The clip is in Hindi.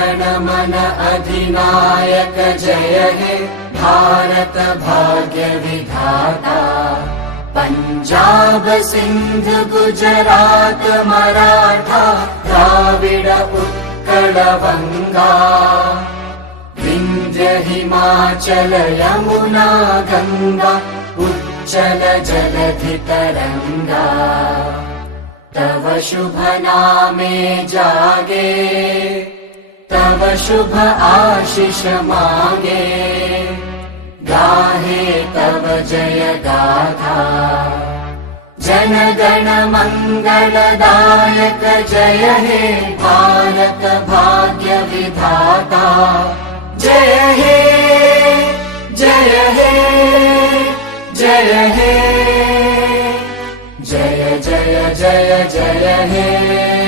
गण अधिनायक जय हे भारत भाग्य विधाता। पंजाब सिंध गुजरात मराठा द्राविड उत्कल बंगा। विंध्य हिमाचल यमुना गंगा उच्चल जलधि तरंगा। तव शुभ नामे जागे तव शुभ आशीष मांगे। गाहे तव जय गाथा जन गण मंगलदायक जय हे भारत भाग्य विधाता। जय हे जय हे जय हे जय जय जय जय हे।